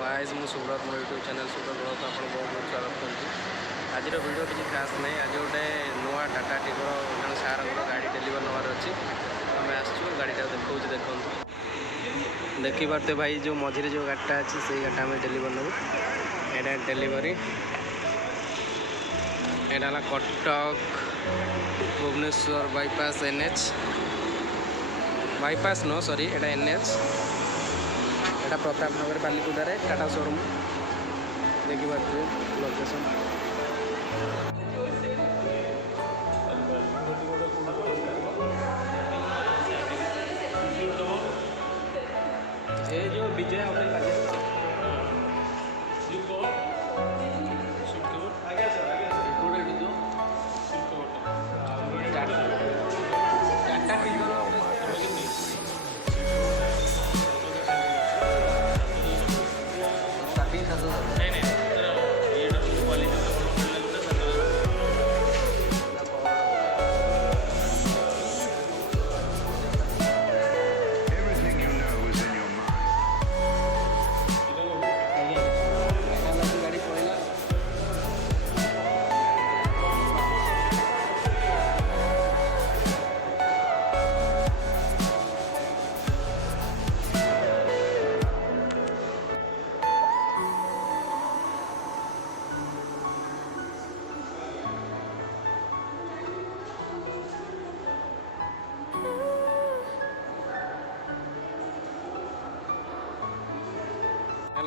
Guys मु सुब्रत मो YouTube channel Subrat blog आपन बहुत बहुत स्वागत करछि। आज वीडियो किसी खास नहीं, आज गोटे नुआ टाटा टिगर जन सार गाड़ी डेलीवर नवार अच्छी आम आसचु गाड़ीटा देखा देखते देखी पारे भाई जो मझे जो गाड़ीटा अच्छी से गाड़ी आम डेलीवर नबू यहाँ डेलीवरी यहाँ Cuttack Bhubaneswar bypass NH bypass no sorry एटा एनएच एटा प्रताप नगर बालीकुदारे टाटा शोरूम देखी पारे लोकेशन ये जो विजय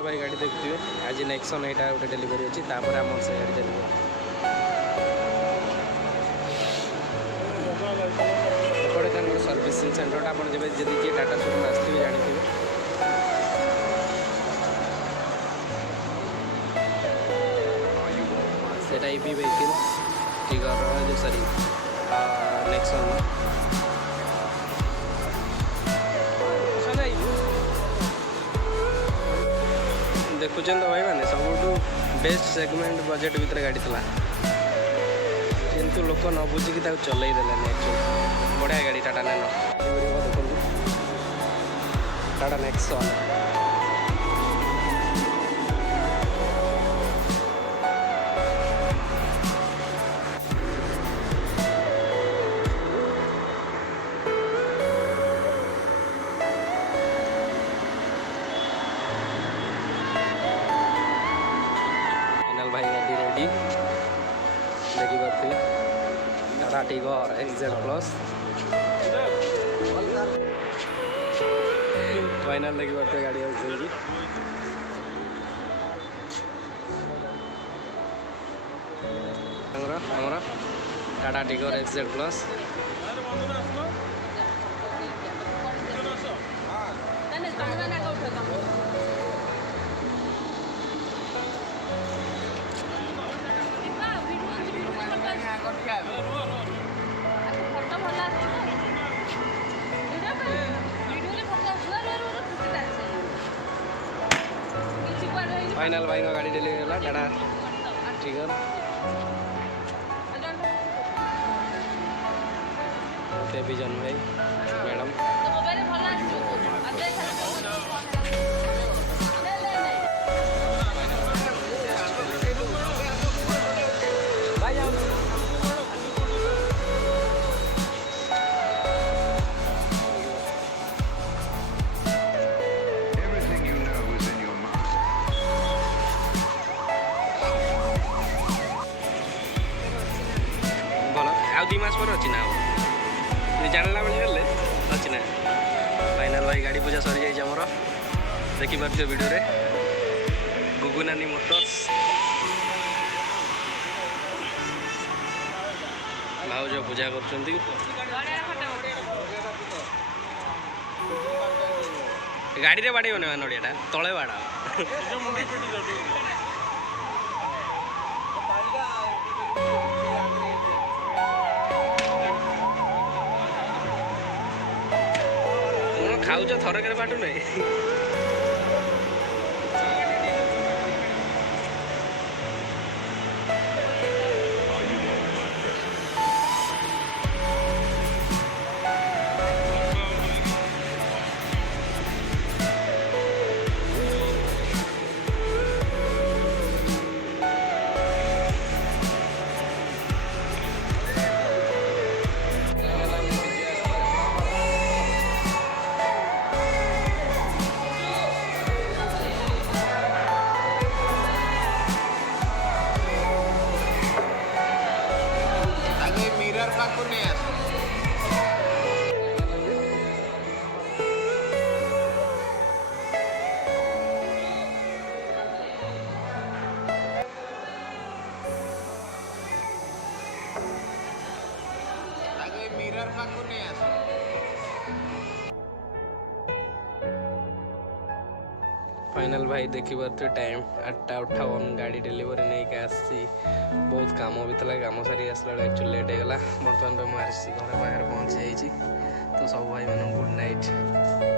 भाई गाड़ी देखते आज नेक्सन यहाँ गोटे डेलीवरी अच्छी तापर आम से गाड़ी डेलीवरी एपटे सर्विसिंग सेंटर आप जब जी टाटा शोरूम आसते जानते सेटा ईवी व्हीकल टिगर जो सॉरी नेक्सन देखुं तो भाई मैंने सब बेस्ट सेगमेंट बजेट भितर गाड़ी था किंतु लोक न बुझिकी चलई देलानी एक्चुअली बढ़िया गाड़ी टाटा नैनो देखो टाटा नेक्सन भाई गाड़ी रेडी देखी पारे टाटा टिगर एक्सजेड प्लस फाइनल देखी पारे गाड़ी आसुची टाटा टिगर एक्सजेड प्लस फाइनल भाई गाड़ी डेलीवरी होला टाटा टिगर विजन भाई मैडम दी मास पर अच्छी ना जानला बेले अच्छी ना फाइनल भाई गाड़ी पूजा सरी जाइए आमर देखी पारे वीडियो रे गुगुनानी मोटर्स भाउज पूजा कर गाड़ी रे बाड़े नड़ियाटा तले बाड़ा खाऊ थरक बाटू नहीं फाइनल भाई देखिए टाइम 8:58 गाड़ी डेलीवरी नहीं के आसी बहुत काम भी था कम सारी आसला एक्चुअली लेट होगा बर्तमान मुझे घर बाहर पहुँची जाइए तो सब भाई मान गुड नाइट।